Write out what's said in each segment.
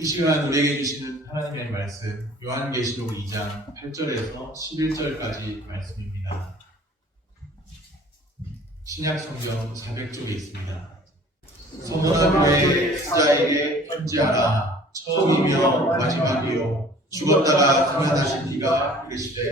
이 시간 우리에게 주시는 하나님의 말씀 요한계시록 2장 8절에서 11절까지 말씀입니다. 신약성경 400쪽에 있습니다. 선언한 교회 사자에게 편지하라. 처음이며 마지막이요 죽었다가 살아나신 이가 이르시되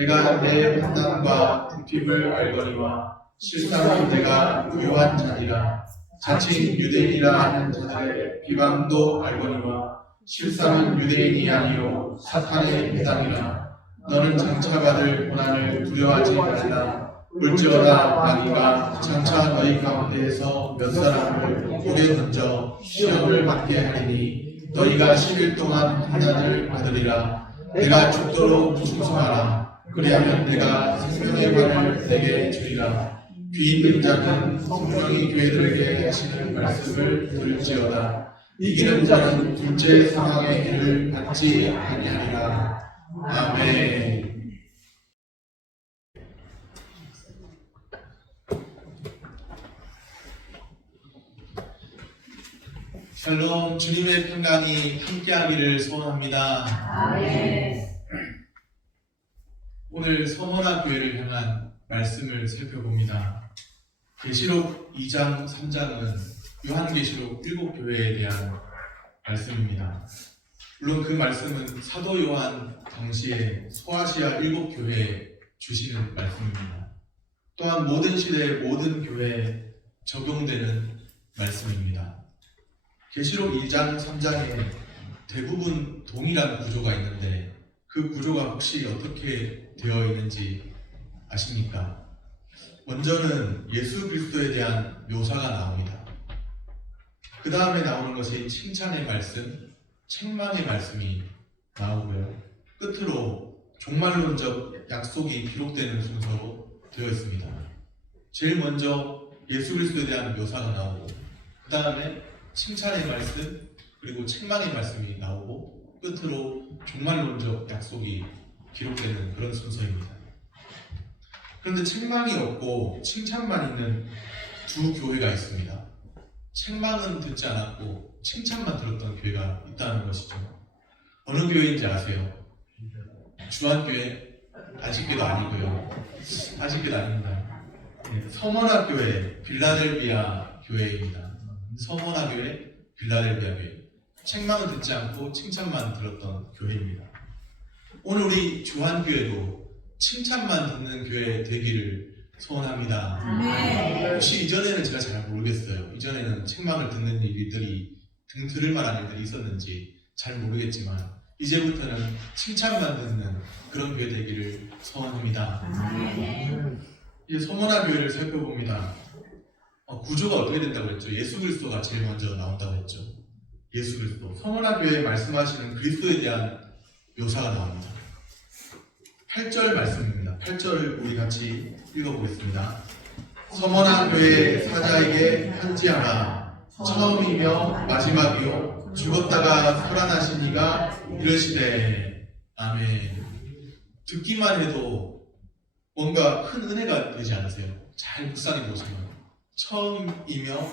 내가 내 환난과 궁핍을 알거니와 실상은 내가 무효한 자니라. 자칭 유대인이라 하는 자들의 비방도 알거니와 실상은 유대인이 아니요 사탄의 배당이라. 너는 장차 받을 고난을 두려워하지 말라. 볼지어다 마귀가 장차 너희 가운데에서 몇 사람을 돌에 던져 시험을 받게 하리니 너희가 10일 동안 환난을 받으리라. 내가 죽도록 충성하라. 그리하면 내가 생명의 관을 내게 주리라. 귀 있는 자는 성령이 교회들에게 하시는 말씀을 들을지어다. 이기는 자는 둘째 사망의 해를 받지 아니하리라. 아멘. 샬롬, 주님의 평강이 함께하기를 소원합니다. 아멘. 오늘 서머나 교회를 향한 말씀을 살펴봅니다. 계시록 2장, 3장은 요한계시록 7교회에 대한 말씀입니다. 물론 그 말씀은 사도 요한 당시에 소아시아 7교회에 주시는 말씀입니다. 또한 모든 시대의 모든 교회에 적용되는 말씀입니다. 계시록 2장, 3장에 대부분 동일한 구조가 있는데 그 구조가 혹시 어떻게 되어 있는지 아십니까? 먼저는 예수 그리스도에 대한 묘사가 나옵니다. 그 다음에 나오는 것이 칭찬의 말씀, 책망의 말씀이 나오고요. 끝으로 종말론적 약속이 기록되는 순서로 되어 있습니다. 제일 먼저 예수 그리스도에 대한 묘사가 나오고 그 다음에 칭찬의 말씀, 그리고 책망의 말씀이 나오고 끝으로 종말론적 약속이 기록되는 그런 순서입니다. 그런데 책망이 없고 칭찬만 있는 두 교회가 있습니다. 책망은 듣지 않았고 칭찬만 들었던 교회가 있다는 것이죠. 어느 교회인지 아세요? 주한교회? 아직도 아니고요. 아직도 아닙니다. 서머나 교회, 빌라델비아 교회입니다. 서머나 교회, 빌라델비아 교회. 책망은 듣지 않고 칭찬만 들었던 교회입니다. 오늘 우리 주한교회도 칭찬만 듣는 교회 되기를 소원합니다. 네. 혹시 이전에는 제가 잘 모르겠어요. 이전에는 책망을 듣는 일들이 들을 만한 일들이 있었는지 잘 모르겠지만 이제부터는 칭찬만 듣는 그런 교회 되기를 소원합니다. 이제 서머나 교회를 살펴봅니다. 구조가 어떻게 된다고 했죠? 예수 그리스도가 제일 먼저 나온다고 했죠. 예수 그리스도. 서머나 교회에 말씀하시는 그리스도에 대한 묘사가 나옵니다. 8절 말씀입니다. 8절을 우리 같이 읽어보겠습니다. 서머나 교회 사자에게 편지하라. 처음이며 마지막이요 죽었다가 살아나신 이가 이르시되 아멘. 듣기만 해도 뭔가 큰 은혜가 되지 않으세요? 잘 묵상해 보시면 처음이며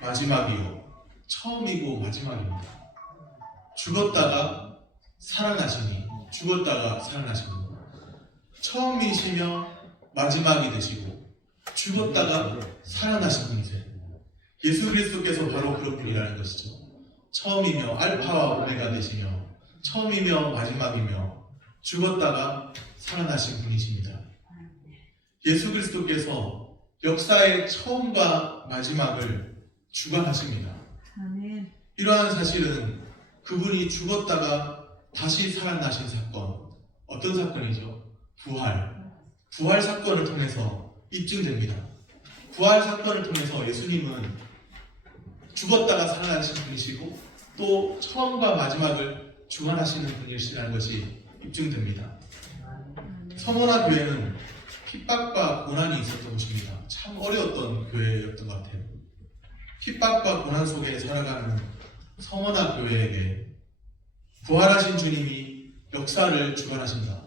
마지막이요. 처음이고 마지막입니다. 죽었다가 살아나시니, 죽었다가 살아나시니, 처음이시며 마지막이 되시고 죽었다가 살아나신 분이세요. 예수 그리스도께서 바로 그런 분이라는 것이죠. 처음이며 알파와 오메가 되시며 처음이며 마지막이며 죽었다가 살아나신 분이십니다. 예수 그리스도께서 역사의 처음과 마지막을 주관하십니다. 이러한 사실은 그분이 죽었다가 다시 살아나신 사건, 어떤 사건이죠? 부활 사건을 통해서 입증됩니다. 부활 사건을 통해서 예수님은 죽었다가 살아나신 분이시고 또 처음과 마지막을 주관하시는 분이시라는 것이 입증됩니다. 서머나 교회는 핍박과 고난이 있었던 곳입니다. 참 어려웠던 교회였던 것 같아요. 핍박과 고난 속에 살아가는 서머나 교회에게 부활하신 주님이 역사를 주관하신다.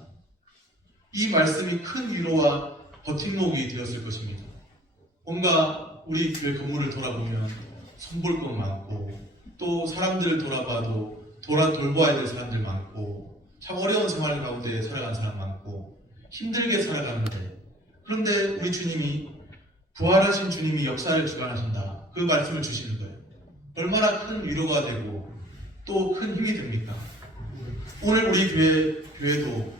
이 말씀이 큰 위로와 버팀목이 되었을 것입니다. 뭔가 우리 교회 건물을 돌아보면 손볼 것 많고 또 사람들을 돌아봐도 돌보아야 될 사람들 많고 참 어려운 생활 가운데 살아가는 사람 많고 힘들게 살아가는데, 그런데 우리 주님이, 부활하신 주님이 역사를 주관하신다, 그 말씀을 주시는 거예요. 얼마나 큰 위로가 되고 또 큰 힘이 됩니까? 오늘 우리 교회도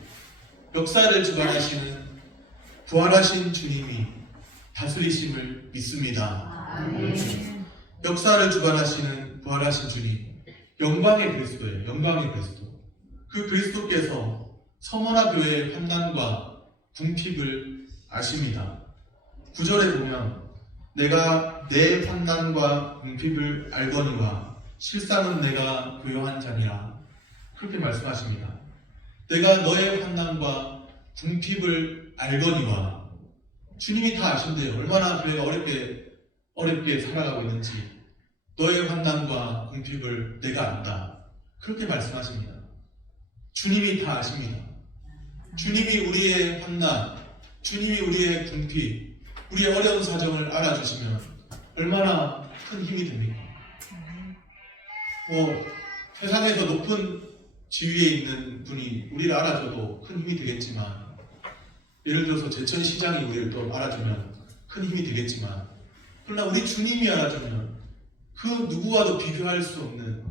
역사를 주관하시는 부활하신 주님이 다스리심을 믿습니다. 아멘. 역사를 주관하시는 부활하신 주님, 영광의 그리스도예요. 영광의 그리스도. 그 그리스도께서 서머나 교회의 환난과 궁핍을 아십니다. 9절에 보면 내가 내 환난과 궁핍을 알거니와 실상은 내가 교요한 자니라, 그렇게 말씀하십니다. 내가 너의 환난과 궁핍을 알거니와, 주님이 다 아신대요. 얼마나 교회가 어렵게 살아가고 있는지 너의 환난과 궁핍을 내가 안다, 그렇게 말씀하십니다. 주님이 다 아십니다. 주님이 우리의 환난, 주님이 우리의 궁핍, 우리의 어려운 사정을 알아주시면 얼마나 큰 힘이 됩니까? 세상에서 높은 지위에 있는 분이 우리를 알아줘도 큰 힘이 되겠지만, 예를 들어서 제천시장이 우리를 또 알아주면 큰 힘이 되겠지만, 그러나 우리 주님이 알아주면, 그 누구와도 비교할 수 없는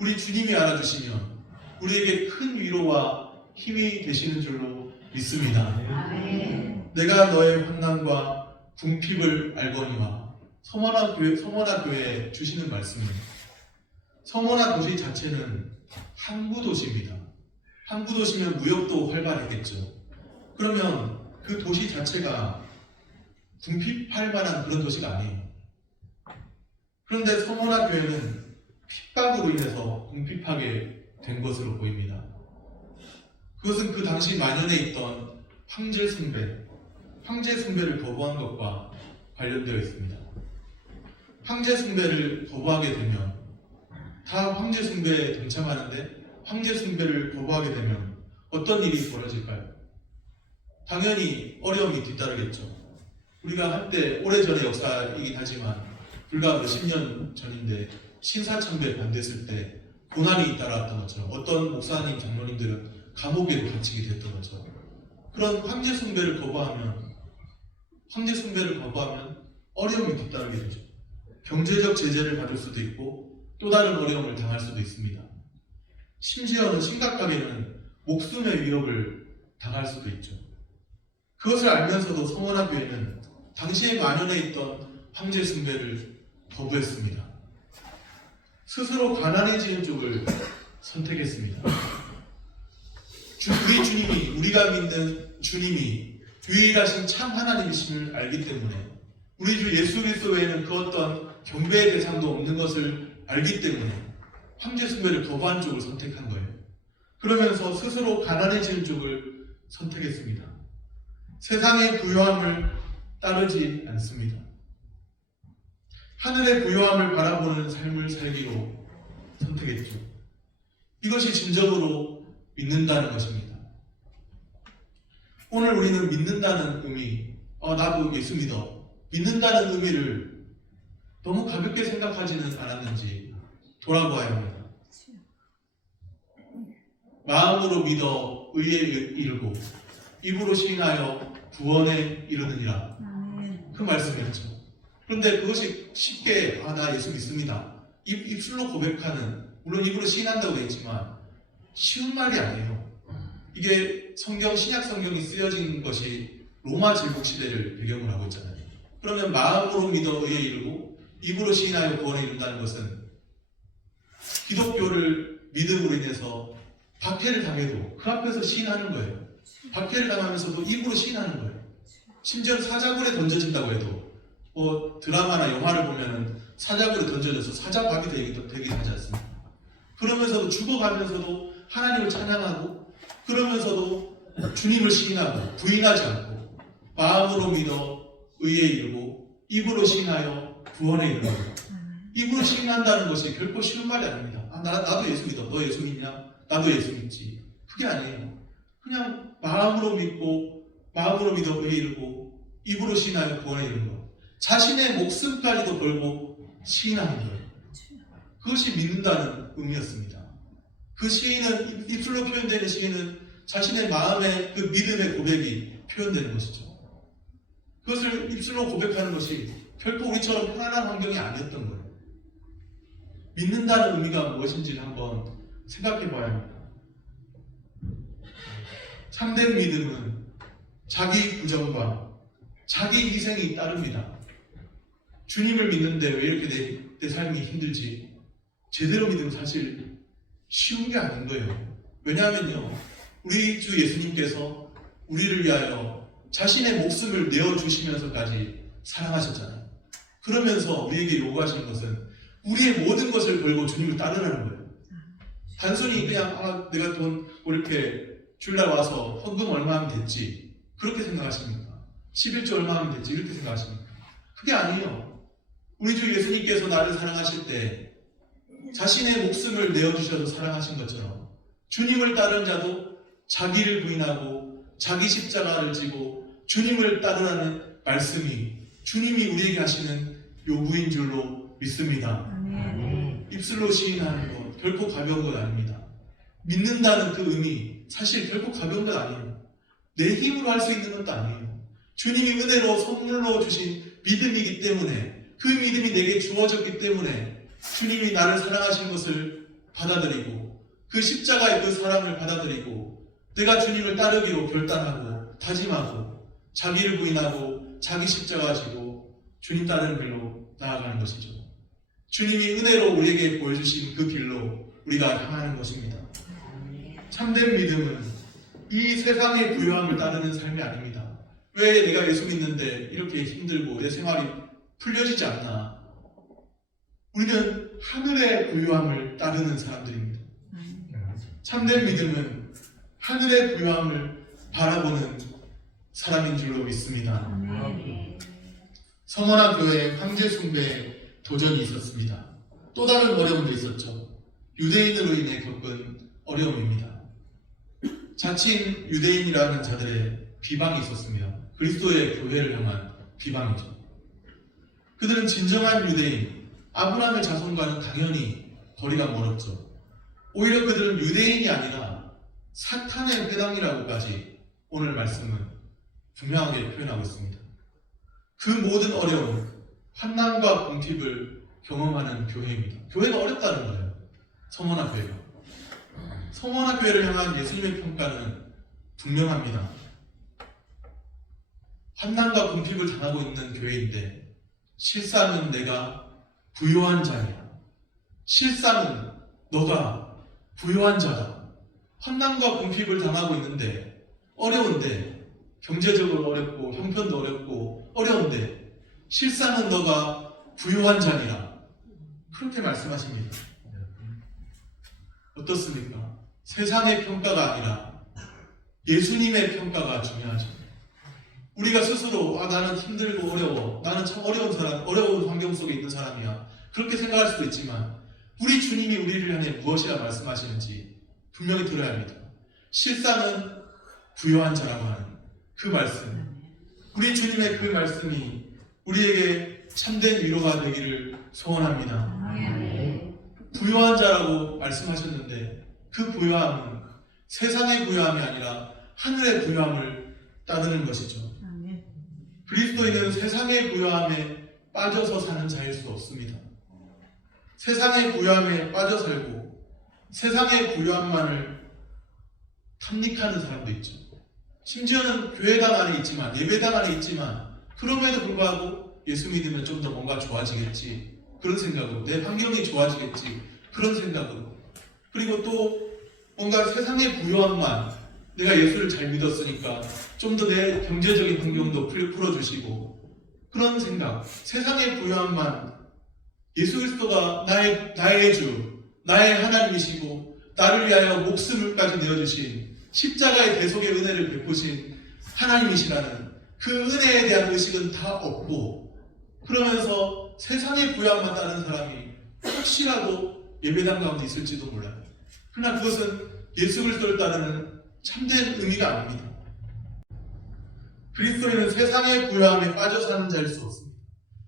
우리 주님이 알아주시면 우리에게 큰 위로와 힘이 되시는 줄로 믿습니다. 아멘. 내가 너의 환난과 궁핍을 알거니와, 서머나 교회에 주시는 말씀입니다. 서머나 도시 자체는 항구 도시입니다. 항구 도시면 무역도 활발했겠죠. 그러면 그 도시 자체가 궁핍할 만한 그런 도시가 아니에요. 그런데 서머나 교회는 핍박으로 인해서 궁핍하게 된 것으로 보입니다. 그것은 그 당시 만연해 있던 황제 숭배를 거부한 것과 관련되어 있습니다. 황제 숭배를 거부하게 되면, 다 황제 숭배에 동참하는데 황제 숭배를 거부하게 되면 어떤 일이 벌어질까요? 당연히 어려움이 뒤따르겠죠. 우리가 한때 오래전의 역사이긴 하지만 불과 몇십 년 전인데 신사참배 반대했을 때 고난이 따라왔던 것처럼, 어떤 목사님, 장로님들은 감옥에 갇히게 됐던 것처럼, 그런 황제 숭배를 거부하면 어려움이 뒤따르게 되죠. 경제적 제재를 받을 수도 있고 또 다른 어려움을 당할 수도 있습니다. 심지어는 심각하게는 목숨의 위협을 당할 수도 있죠. 그것을 알면서도 서머나 교회는 당시에 만연해 있던 황제 숭배를 거부했습니다. 스스로 가난해지는 쪽을 선택했습니다. 우리 주님이, 우리가 믿는 주님이 유일하신 참 하나님이심을 알기 때문에, 우리 주 예수 그리스도 외에는 그 어떤 경배의 대상도 없는 것을 알기 때문에 황제 숭배를 거부한 쪽을 선택한 거예요. 그러면서 스스로 가난해지는 쪽을 선택했습니다. 세상의 부요함을 따르지 않습니다. 하늘의 부요함을 바라보는 삶을 살기로 선택했죠. 이것이 진정으로 믿는다는 것입니다. 오늘 우리는 믿는다는 의미, 나도 예수 믿어, 믿는다는 의미를 너무 가볍게 생각하지는 않았는지 돌아보아야 합니다. 마음으로 믿어 의에 이르고 입으로 시인하여 구원에 이르느니라, 그 말씀이었죠. 그런데 그것이 쉽게 나 예수 믿습니다, 입술로 고백하는, 물론 입으로 시인한다고 되어 있지만 쉬운 말이 아니에요. 이게 신약 성경이 쓰여진 것이 로마 제국 시대를 배경으로 하고 있잖아요. 그러면 마음으로 믿어 의에 이르고 입으로 시인하여 구원에 이른다는 것은 기독교를 믿음으로 인해서 박해를 당해도 그 앞에서 시인하는 거예요. 박해를 당하면서도 입으로 시인하는 거예요. 심지어 사자굴에 던져진다고 해도, 드라마나 영화를 보면은 사자굴에 던져져서 사자밥이 되긴 하지 않습니까? 그러면서도 죽어가면서도 하나님을 찬양하고, 그러면서도 주님을 시인하고 부인하지 않고 마음으로 믿어 의에 이르고 입으로 시인하여 구원에 이르는 거예요. 입으로 시인한다는 것이 결코 쉬운 말이 아닙니다. 나도 예수 믿어. 너 예수 믿냐? 나도 예수 믿지. 그게 아니에요. 그냥 마음으로 믿고 마음으로 믿어 의에 이르고 입으로 시인하여 구원에 이르는 거. 자신의 목숨까지도 걸고 시인하는 거예요. 그것이 믿는다는 의미였습니다. 그 시인은, 입술로 표현되는 시인은 자신의 마음의 그 믿음의 고백이 표현되는 것이죠. 그것을 입술로 고백하는 것이 결코 우리처럼 편안한 환경이 아니었던 거예요. 믿는다는 의미가 무엇인지를 한번 생각해 봐야 합니다. 참된 믿음은 자기 부정과 자기 희생이 따릅니다. 주님을 믿는데 왜 이렇게 내 삶이 힘들지? 제대로 믿으면 사실 쉬운 게 아닌 거예요. 왜냐하면요, 우리 주 예수님께서 우리를 위하여 자신의 목숨을 내어주시면서까지 사랑하셨잖아요. 그러면서 우리에게 요구하시는 것은 우리의 모든 것을 걸고 주님을 따르라는 거예요. 단순히 그냥 내가 돈 이렇게 줄라 와서 헌금 얼마 하면 됐지, 그렇게 생각하십니까? 11조 얼마 하면 됐지, 이렇게 생각하십니까? 그게 아니에요. 우리 주 예수님께서 나를 사랑하실 때 자신의 목숨을 내어주셔서 사랑하신 것처럼 주님을 따르는 자도 자기를 부인하고 자기 십자가를 지고 주님을 따르라는 말씀이 주님이 우리에게 하시는 요구인 줄로 믿습니다. 입술로 시인하는 것 결코 가벼운 것 아닙니다. 믿는다는 그 의미 사실 결코 가벼운 것 아니에요. 내 힘으로 할 수 있는 것도 아니에요. 주님이 은혜로 선물로 주신 믿음이기 때문에, 그 믿음이 내게 주어졌기 때문에 주님이 나를 사랑하신 것을 받아들이고 그 십자가의 그 사랑을 받아들이고 내가 주님을 따르기로 결단하고 다짐하고 자기를 부인하고 자기 십자가 지고 주님 따르는 길로 나아가는 것이죠. 주님이 은혜로 우리에게 보여주신 그 길로 우리가 향하는 것입니다. 참된 믿음은 이 세상의 부요함을 따르는 삶이 아닙니다. 왜 내가 예수 믿는데 이렇게 힘들고 내 생활이 풀려지지 않나? 우리는 하늘의 부요함을 따르는 사람들입니다. 참된 믿음은 하늘의 부요함을 바라보는 사람인 줄로 믿습니다. 서머나 교회에 황제 숭배에 도전이 있었습니다. 또 다른 어려움도 있었죠. 유대인으로 인해 겪은 어려움입니다. 자칭 유대인이라는 자들의 비방이 있었으며 그리스도의 교회를 향한 비방이죠. 그들은 진정한 유대인, 아브라함의 자손과는 당연히 거리가 멀었죠. 오히려 그들은 유대인이 아니라 사탄의 회당이라고까지 오늘 말씀은 분명하게 표현하고 있습니다. 그 모든 어려움, 환난과 궁핍을 경험하는 교회입니다. 교회가 어렵다는 거예요. 서머나 교회가. 서머나 교회를 향한 예수님의 평가는 분명합니다. 환난과 궁핍을 당하고 있는 교회인데 실상은 내가 부요한 자야. 실상은 너가 부요한 자다. 환난과 궁핍을 당하고 있는데 어려운데, 경제적으로 어렵고 형편도 어렵고 어려운데 실상은 너가 부요한 자니라. 그렇게 말씀하십니다. 어떻습니까? 세상의 평가가 아니라 예수님의 평가가 중요하죠. 우리가 스스로 나는 힘들고 어려워, 나는 참 어려운 사람, 어려운 환경 속에 있는 사람이야, 그렇게 생각할 수도 있지만 우리 주님이 우리를 향해 무엇이라 말씀하시는지 분명히 들어야 합니다. 실상은 부요한 자라고 하는 그 말씀, 우리 주님의 그 말씀이 우리에게 참된 위로가 되기를 소원합니다. 부요한 자라고 말씀하셨는데 그 부요함은 세상의 부요함이 아니라 하늘의 부요함을 따르는 것이죠. 그리스도인은 세상의 부요함에 빠져서 사는 자일 수 없습니다. 세상의 부요함에 빠져 살고 세상의 부요함만을 탐닉하는 사람도 있죠. 심지어는 교회당 안에 있지만, 예배당 안에 있지만 그럼에도 불구하고 예수 믿으면 좀 더 뭔가 좋아지겠지, 그런 생각으로, 내 환경이 좋아지겠지, 그런 생각으로, 그리고 또 뭔가 세상의 부요함만, 내가 예수를 잘 믿었으니까 좀 더 내 경제적인 환경도 풀어주시고, 그런 생각, 세상의 부요함만, 예수 그리스도가 나의 주, 나의 하나님이시고 나를 위하여 목숨을까지 내어주신 십자가의 대속의 은혜를 베푸신 하나님이시라는 그 은혜에 대한 의식은 다 없고, 그러면서 세상의 부요함만 따르는 사람이 혹시라도 예배당 가운데 있을지도 몰라요. 그러나 그것은 예수 그리스도를 따르는 참된 의미가 아닙니다. 그리스도인은 세상의 부요함에 빠져 사는 자일 수 없습니다.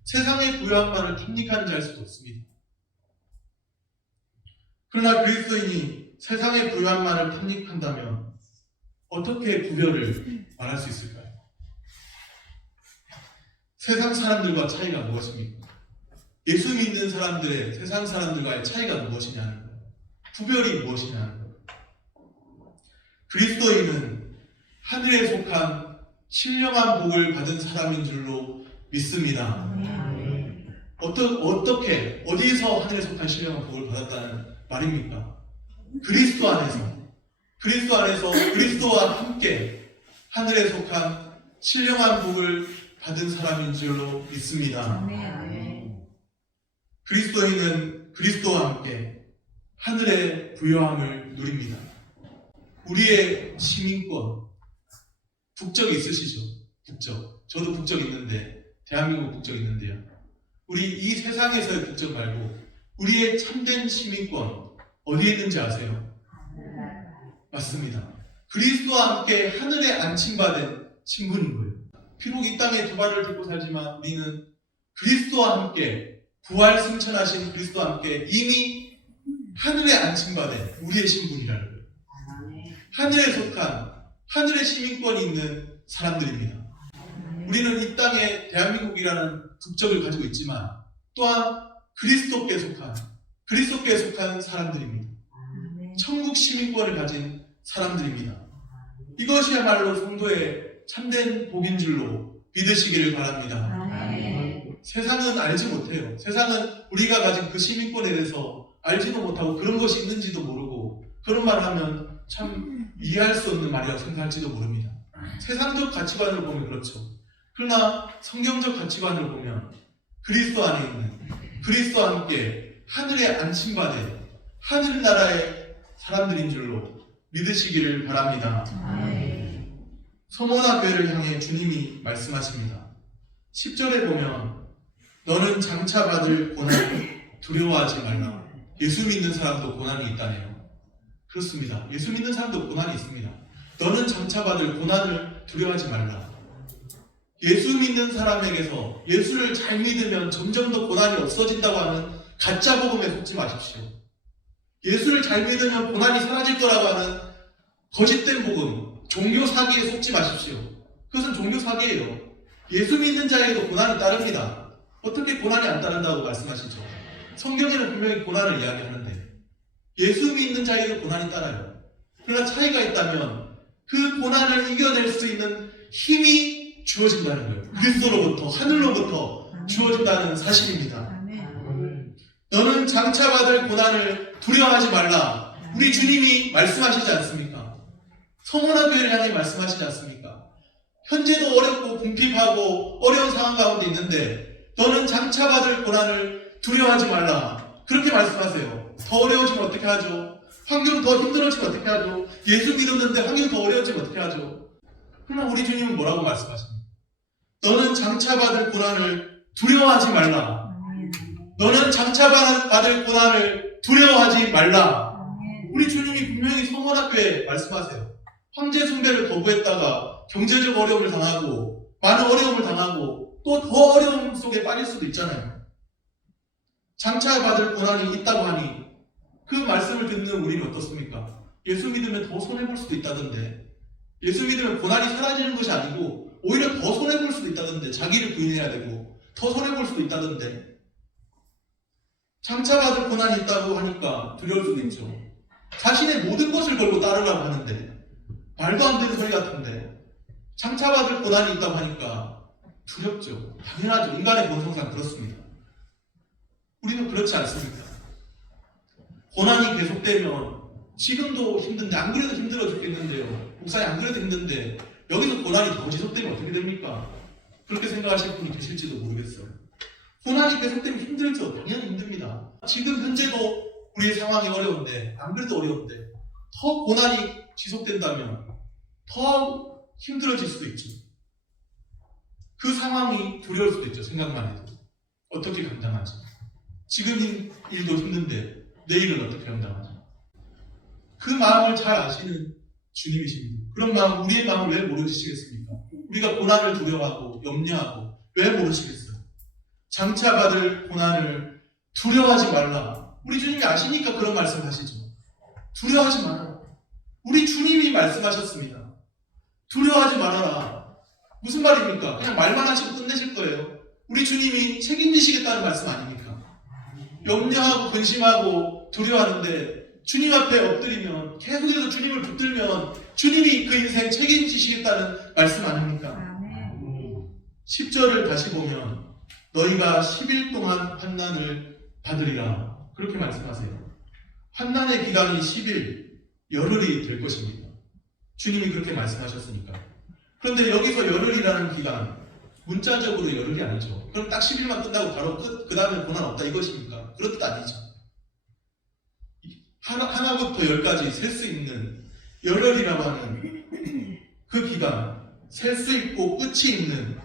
세상의 부요함만을 탐닉하는 자일 수도 없습니다. 그러나 그리스도인이 세상의 부요함만을 탐닉한다면 어떻게 구별을 말할 수 있을까요? 세상 사람들과 차이가 무엇입니까? 예수 믿는 사람들의 세상 사람들과의 차이가 무엇이냐는 거예요. 구별이 무엇이냐는 거예요. 그리스도인은 하늘에 속한 신령한 복을 받은 사람인 줄로 믿습니다. 어떻게, 어디서 하늘에 속한 신령한 복을 받았다는 말입니까? 그리스도 안에서 그리스도와 함께 하늘에 속한 신령한 복을 받은 사람인 줄로 믿습니다. 그리스도인은 그리스도와 함께 하늘의 부요함을 누립니다. 우리의 시민권, 국적이 있으시죠? 국적. 저도 국적 있는데, 대한민국 국적 있는데요. 우리 이 세상에서의 국적 말고 우리의 참된 시민권 어디에 있는지 아세요? 맞습니다. 그리스도와 함께 하늘에 안침받은 신분인 거예요. 비록 이 땅에 두 발을 딛고 살지만 우리는 그리스도와 함께 부활 승천하신 그리스도와 함께 이미 하늘에 안침받은 우리의 신분이라는 거예요. 하늘에 속한 하늘의 시민권이 있는 사람들입니다. 우리는 이 땅에 대한민국이라는 국적을 가지고 있지만 또한 그리스도께 속한 사람들입니다. 천국 시민권을 가진 사람들입니다. 이것이야말로 성도의 참된 복인 줄로 믿으시기를 바랍니다. 세상은 알지 못해요. 세상은 우리가 가진 그 시민권에 대해서 알지도 못하고 그런 것이 있는지도 모르고 그런 말을 하면 참 이해할 수 없는 말이라고 생각할지도 모릅니다. 세상적 가치관으로 보면 그렇죠. 그러나 성경적 가치관으로 보면 그리스도 안에 있는 그리스도와 함께 하늘에 안침받은 하늘나라의 사람들인 줄로 믿으시기를 바랍니다. 서머나 교회를 향해 주님이 말씀하십니다. 10절에 보면 너는 장차 받을 고난을 두려워하지 말라. 예수 믿는 사람도 고난이 있다네요. 그렇습니다. 예수 믿는 사람도 고난이 있습니다. 너는 장차 받을 고난을 두려워하지 말라. 예수 믿는 사람에게서 예수를 잘 믿으면 점점 더 고난이 없어진다고 하는 가짜 복음에 속지 마십시오. 예수를 잘 믿으면 고난이 사라질 거라고 하는 거짓된 복음, 종교 사기에 속지 마십시오. 그것은 종교 사기예요. 예수 믿는 자에게도 고난이 따릅니다. 어떻게 고난이 안 따른다고 말씀하시죠? 성경에는 분명히 고난을 이야기하는데 예수 믿는 자에게도 고난이 따라요. 그러나 차이가 있다면 그 고난을 이겨낼 수 있는 힘이 주어진다는 거예요. 그리스도로부터, 하늘로부터 주어진다는 사실입니다. 너는 장차 받을 고난을 두려워하지 말라. 우리 주님이 말씀하시지 않습니까? 서머나 교회를 향해 말씀하시지 않습니까? 현재도 어렵고 궁핍하고 어려운 상황 가운데 있는데 너는 장차 받을 고난을 두려워하지 말라. 그렇게 말씀하세요. 더 어려워지면 어떻게 하죠? 환경 더 힘들어지면 어떻게 하죠? 예수 믿었는데 환경이 더 어려워지면 어떻게 하죠? 그러나 우리 주님은 뭐라고 말씀하십니까? 너는 장차 받을 고난을 두려워하지 말라. 너는 장차 받을 고난을 두려워하지 말라. 우리 주님이 분명히 서머나교회에 말씀하세요. 황제 숭배를 거부했다가 경제적 어려움을 당하고 많은 어려움을 당하고 또 더 어려움 속에 빠질 수도 있잖아요. 장차 받을 고난이 있다고 하니 그 말씀을 듣는 우리는 어떻습니까? 예수 믿으면 더 손해볼 수도 있다던데, 예수 믿으면 고난이 사라지는 것이 아니고 오히려 더 손해볼 수도 있다던데, 자기를 부인해야 되고 더 손해볼 수도 있다던데, 장차 받을 고난이 있다고 하니까 두려울 수도 있죠. 자신의 모든 것을 걸고 따르라고 하는데 말도 안 되는 소리 같은데 장차 받을 고난이 있다고 하니까 두렵죠. 당연하죠. 인간의 본성상 그렇습니다. 우리는 그렇지 않습니다. 고난이 계속되면 지금도 힘든데, 안 그래도 힘들어 죽겠는데요. 목사님 안 그래도 힘든데 여기서 고난이 더 지속되면 어떻게 됩니까? 그렇게 생각하실 분이 계실지도 모르겠어요. 고난이 계속되면 힘들죠. 당연히 힘듭니다. 지금 현재도 우리의 상황이 어려운데, 안 그래도 어려운데 더 고난이 지속된다면 더 힘들어질 수도 있죠. 그 상황이 두려울 수도 있죠. 생각만 해도. 어떻게 감당하지? 지금 일도 힘든데 내일은 어떻게 감당하지? 그 마음을 잘 아시는 주님이십니다. 그런 마음, 우리의 마음을 왜 모르시겠습니까? 우리가 고난을 두려워하고 염려하고 왜 모르시겠어요? 장차 받을 고난을 두려워하지 말라. 우리 주님이 아시니까 그런 말씀 하시죠. 두려워하지 말아라. 우리 주님이 말씀하셨습니다. 두려워하지 말아라. 무슨 말입니까? 그냥 말만 하시고 끝내실 거예요. 우리 주님이 책임지시겠다는 말씀 아닙니까? 염려하고 근심하고 두려워하는데 주님 앞에 엎드리면 계속해서 주님을 붙들면 주님이 그 인생 책임지시겠다는 말씀 아닙니까? 아멘. 10절을 다시 보면 너희가 10일 동안 환난을 받으리라 그렇게 말씀하세요. 환난의 기간이 10일 열흘이 될 것입니다. 주님이 그렇게 말씀하셨으니까. 그런데 여기서 열흘이라는 기간 문자적으로 열흘이 아니죠. 그럼 딱 10일만 끝나고 바로 끝, 그 다음에 고난 없다 이것입니까? 그런 뜻 아니죠. 하나부터 10까지 셀 수 있는 열흘이라고 하는 그 기간, 셀 수 있고 끝이 있는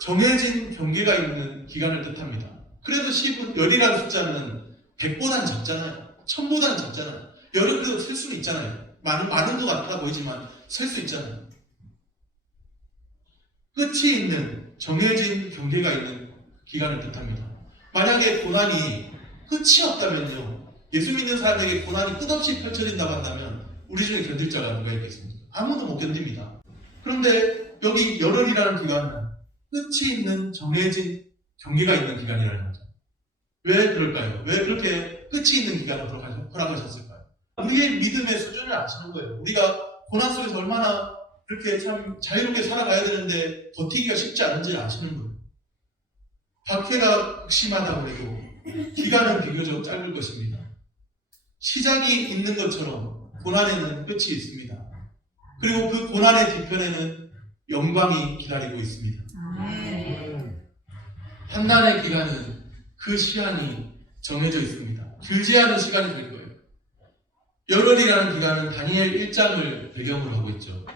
정해진 경계가 있는 기간을 뜻합니다. 그래도 10은 열이라는 숫자는 100보다는 적잖아요. 1000보다는 적잖아요. 열은 그래도 셀 수는 있잖아요. 많은 것 같아 보이지만 셀 수 있잖아요. 끝이 있는 정해진 경계가 있는 기간을 뜻합니다. 만약에 고난이 끝이 없다면요. 예수 믿는 사람에게 고난이 끝없이 펼쳐진다고 한다면 우리 중에 견딜 자가 누가 있겠습니까? 아무도 못 견딥니다. 그런데 여기 열흘이라는 기간은 끝이 있는 정해진 경계가 있는 기간이라는 거죠. 왜 그럴까요? 왜 그렇게 끝이 있는 기간을 허락하셨을까요? 우리의 믿음의 수준을 아시는 거예요. 우리가 고난 속에서 얼마나 그렇게 참 자유롭게 살아가야 되는데 버티기가 쉽지 않은지 아시는 거예요. 박해가 극심하다고 해도 기간은 비교적 짧을 것입니다. 시작이 있는 것처럼 고난에는 끝이 있습니다. 그리고 그 고난의 뒤편에는 영광이 기다리고 있습니다. 아멘. 환난의 기간은 그 시간이 정해져 있습니다. 길지 않은 시간이 될 거예요. 열흘이라는 기간은 다니엘 1장을 배경으로 하고 있죠.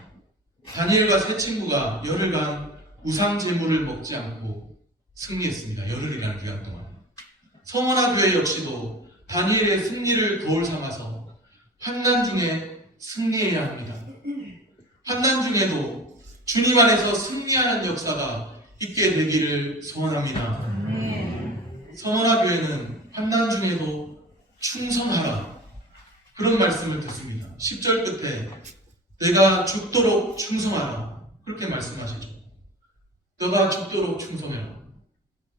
다니엘과 세 친구가 열흘간 우상 제물을 먹지 않고 승리했습니다. 열흘이라는 기간 동안. 서머나 교회 역시도 다니엘의 승리를 거울 삼아서 환난 중에 승리해야 합니다. 환난 중에도 주님 안에서 승리하는 역사가 있게 되기를 소원합니다. 아멘. 서머나 교회는 환난 중에도 충성하라 그런 말씀을 듣습니다. 10절 끝에 내가 죽도록 충성하라 그렇게 말씀하시죠. 너가 죽도록 충성해라.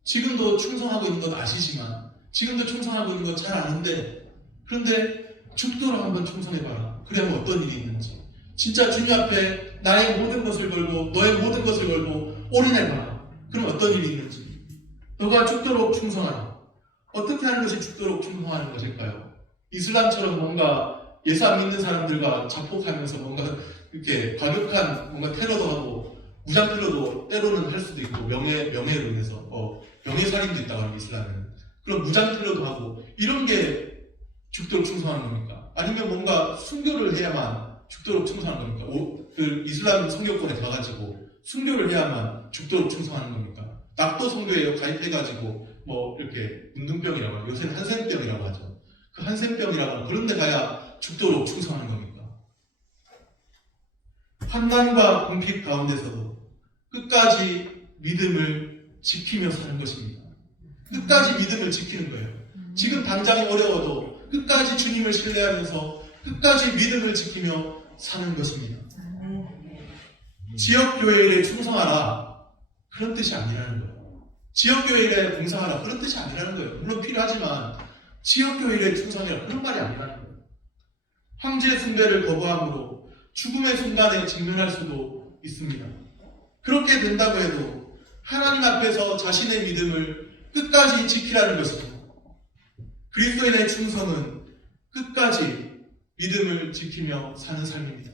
지금도 충성하고 있는 건 아시지만 지금도 충성하고 있는 건 잘 아는데 그런데 죽도록 한번 충성해봐라. 그러면 어떤 일이 있는지 진짜 주님 앞에 나의 모든 것을 걸고 너의 모든 것을 걸고 올인해봐라. 그럼 어떤 일이 있는지 너가 죽도록 충성하라. 어떻게 하는 것이 죽도록 충성하는 것일까요? 이슬람처럼 뭔가 예수 안 믿는 사람들과 자폭하면서 뭔가 이렇게 과격한 뭔가 테러도 하고 무장 테러도 때로는 할 수도 있고 명예로 인해서 명예살인도 있다고 합니다. 이슬람은. 그럼 무장 테러도 하고 이런 게 죽도록 충성하는 겁니까? 아니면 뭔가 순교를 해야만 죽도록 충성하는 겁니까? 그 이슬람 성교권에 가가지고 순교를 해야만 죽도록 충성하는 겁니까? 낙도 성교에 가입해가지고 뭐 이렇게 운동병이라고 하죠. 요새는 한센병이라고 하죠. 그 한센병이라고 하는 그런 데 가야 죽도록 충성하는 겁니까? 환난과 궁핍 가운데서도 끝까지 믿음을 지키며 사는 것입니다. 끝까지 믿음을 지키는 거예요. 지금 당장이 어려워도 끝까지 주님을 신뢰하면서 끝까지 믿음을 지키며 사는 것입니다. 지역교회 일에 충성하라 그런 뜻이 아니라는 거예요. 지역교회 일에 봉사하라 그런 뜻이 아니라는 거예요. 물론 필요하지만 지역교회 일에 충성해라 그런 말이 아니라는 거예요. 황제 숭배를 거부함으로 죽음의 순간에 직면할 수도 있습니다. 그렇게 된다고 해도 하나님 앞에서 자신의 믿음을 끝까지 지키라는 것이죠. 그리스도인의 충성은 끝까지 믿음을 지키며 사는 삶입니다.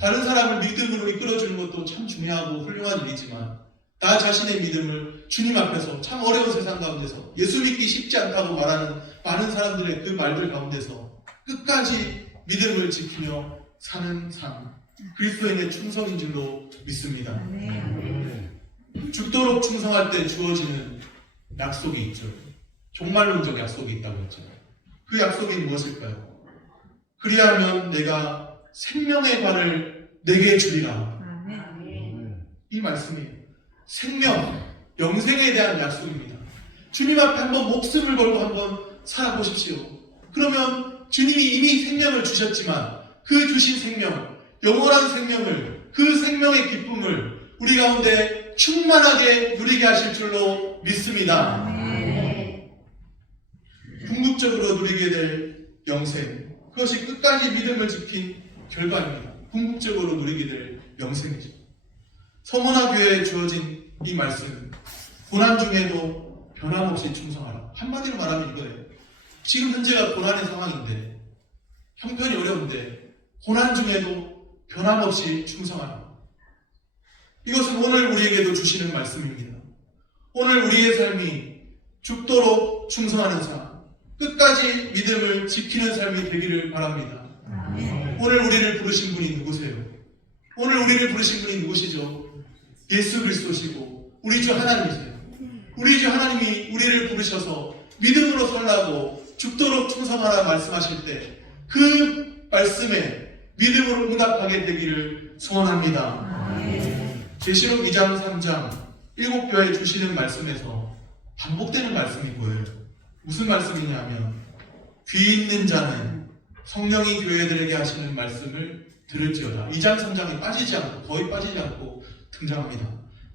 다른 사람을 믿음으로 이끌어주는 것도 참 중요하고 훌륭한 일이지만 나 자신의 믿음을 주님 앞에서 참 어려운 세상 가운데서 예수 믿기 쉽지 않다고 말하는 많은 사람들의 그 말들 가운데서 끝까지 믿음을 지키며 사는 삶, 그리스도인의 충성인 줄로 믿습니다. 죽도록 충성할 때 주어지는 약속이 있죠. 종말론적 약속이 있다고 했죠. 그 약속이 무엇일까요? 그리하면 내가 생명의 관을 내게 주리라. 이 말씀이에요. 생명, 영생에 대한 약속입니다. 주님 앞에 한번 목숨을 걸고 한번 살아보십시오. 그러면 주님이 이미 생명을 주셨지만 그 주신 생명, 영원한 생명을, 그 생명의 기쁨을 우리 가운데 충만하게 누리게 하실 줄로 믿습니다. 궁극적으로 누리게 될 영생, 그것이 끝까지 믿음을 지킨 결과입니다. 궁극적으로 누리게 될 영생이죠. 서머나 교회에 주어진 이 말씀, 고난 중에도 변함없이 충성하라. 한마디로 말하면 이거예요. 지금 현재가 고난의 상황인데, 형편이 어려운데 고난 중에도 변함없이 충성하라. 이것은 오늘 우리에게도 주시는 말씀입니다. 오늘 우리의 삶이 죽도록 충성하는 삶, 끝까지 믿음을 지키는 삶이 되기를 바랍니다. 오늘 우리를 부르신 분이 누구세요? 오늘 우리를 부르신 분이 누구시죠? 예수 그리스도시고 우리 주 하나님이세요. 우리 주 하나님이 우리를 부르셔서 믿음으로 살라고 죽도록 충성하라 말씀하실 때 그 말씀에 믿음으로 응답하게 되기를 소원합니다. 계시록 2장 3장 7교회에 주시는 말씀에서 반복되는 말씀이 뭐예요? 무슨 말씀이냐면 귀 있는 자는 성령이 교회들에게 하시는 말씀을 들을지어다. 2장 3장이 빠지지 않고 거의 빠지지 않고 등장합니다.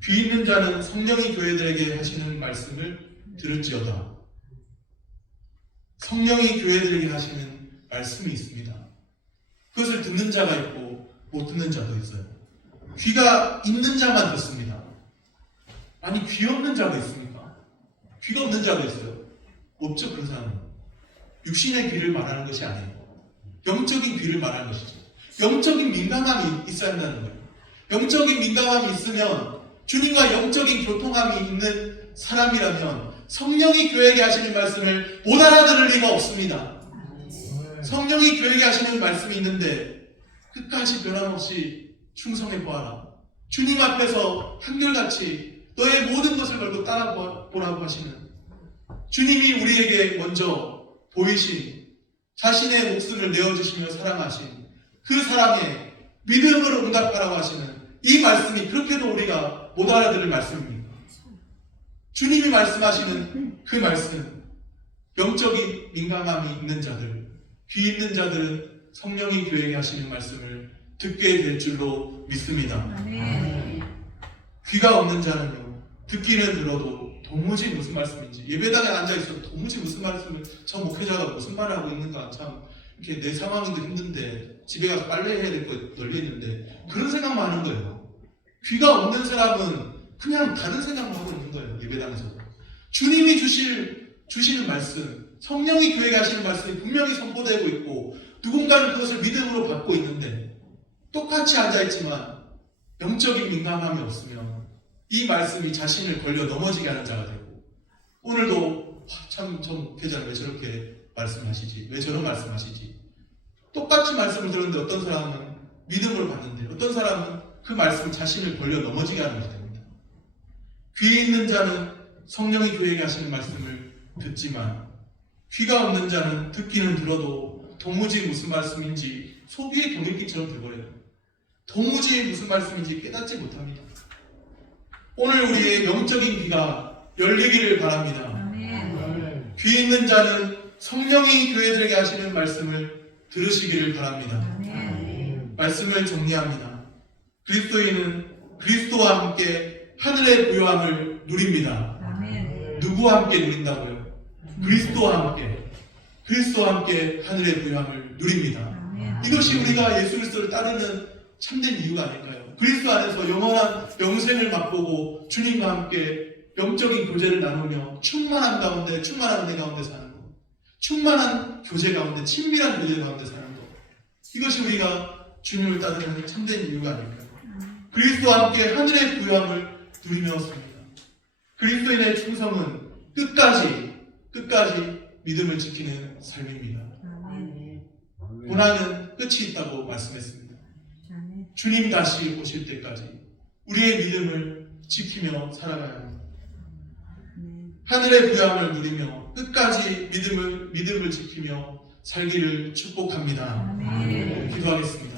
귀 있는 자는 성령이 교회들에게 하시는 말씀을 들을지어다. 성령이 교회들에게 하시는 말씀이 있습니다. 그것을 듣는 자가 있고 못 듣는 자도 있어요. 귀가 있는 자만 듣습니다. 아니 귀 없는 자도 있습니까? 귀가 없는 자도 있어요. 없죠. 그런 사람은 육신의 귀를 말하는 것이 아니에요. 영적인 귀를 말하는 것이죠. 영적인 민감함이 있어야 한다는 거예요. 영적인 민감함이 있으면 주님과 영적인 교통함이 있는 사람이라면 성령이 교회에게 하시는 말씀을 못 알아들을 리가 없습니다. 성령이 교회에게 하시는 말씀이 있는데 끝까지 변함없이 충성해 보아라. 주님 앞에서 한결같이 너의 모든 것을 걸고 따라보라고 하시는 주님이 우리에게 먼저 보이신 자신의 목숨을 내어주시며 사랑하신 그 사랑에 믿음으로 응답하라고 하시는 이 말씀이 그렇게도 우리가 못 알아들을 말씀입니다. 주님이 말씀하시는 그 말씀, 영적인 민감함이 있는 자들, 귀 있는 자들은 성령이 교회에게 하시는 말씀을 듣게 될 줄로 믿습니다. 귀가 없는 자는요, 듣기는 들어도 도무지 무슨 말씀인지, 예배당에 앉아있어도 도무지 무슨 말씀을, 저 목회자가 무슨 말을 하고 있는가, 참 이렇게 내 상황도 힘든데 집에 가서 빨래 해야 될 거 널려있는데 그런 생각만 하는 거예요. 귀가 없는 사람은 그냥 다른 생각만 하고 있는 거예요. 예배당에서 주님이 주시는 말씀, 성령이 교회에게 하시는 말씀이 분명히 선포되고 있고 누군가는 그것을 믿음으로 받고 있는데 똑같이 앉아있지만 영적인 민감함이 없으면 이 말씀이 자신을 걸려 넘어지게 하는 자가 되고, 오늘도 참 저 목회자는 왜 저렇게 말씀하시지, 왜 저런 말씀하시지, 똑같이 말씀을 들었는데 어떤 사람은 믿음을 받는데 어떤 사람은 그 말씀 자신을 걸려 넘어지게 하는 것이 됩니다. 귀 있는 자는 성령이 교회에게 하시는 말씀을 듣지만 귀가 없는 자는 듣기는 들어도 도무지 무슨 말씀인지 소비의 경읽기처럼 되버려요. 도무지 무슨 말씀인지 깨닫지 못합니다. 오늘 우리의 영적인 귀가 열리기를 바랍니다. 귀 있는 자는 성령이 교회들에게 하시는 말씀을 들으시기를 바랍니다. 말씀을 정리합니다. 그리스도인은 그리스도와 함께 하늘의 부요함을 누립니다. 누구와 함께 누린다고요? 그리스도와 함께 하늘의 부요함을 누립니다. 이것이 우리가 예수 그리스도를 따르는 참된 이유가 아닐까요? 그리스도 안에서 영원한 영생을 맛보고 주님과 함께 영적인 교제를 나누며 충만한 가운데, 충만한 은혜 가운데 사는 것, 충만한 교제 가운데, 친밀한 교제 가운데 사는 것, 이것이 우리가 주님을 따르는 참된 이유가 아닐까요? 그리스도와 함께 하늘의 부요함을 누리며 삽니다. 그리스도인의 충성은 끝까지 믿음을 지키는 삶입니다. 고난은 끝이 있다고 말씀했습니다. 주님 다시 오실 때까지 우리의 믿음을 지키며 살아가야 합니다. 하늘의 부요함을 누리며 끝까지 믿음을 지키며 살기를 축복합니다. 기도하겠습니다.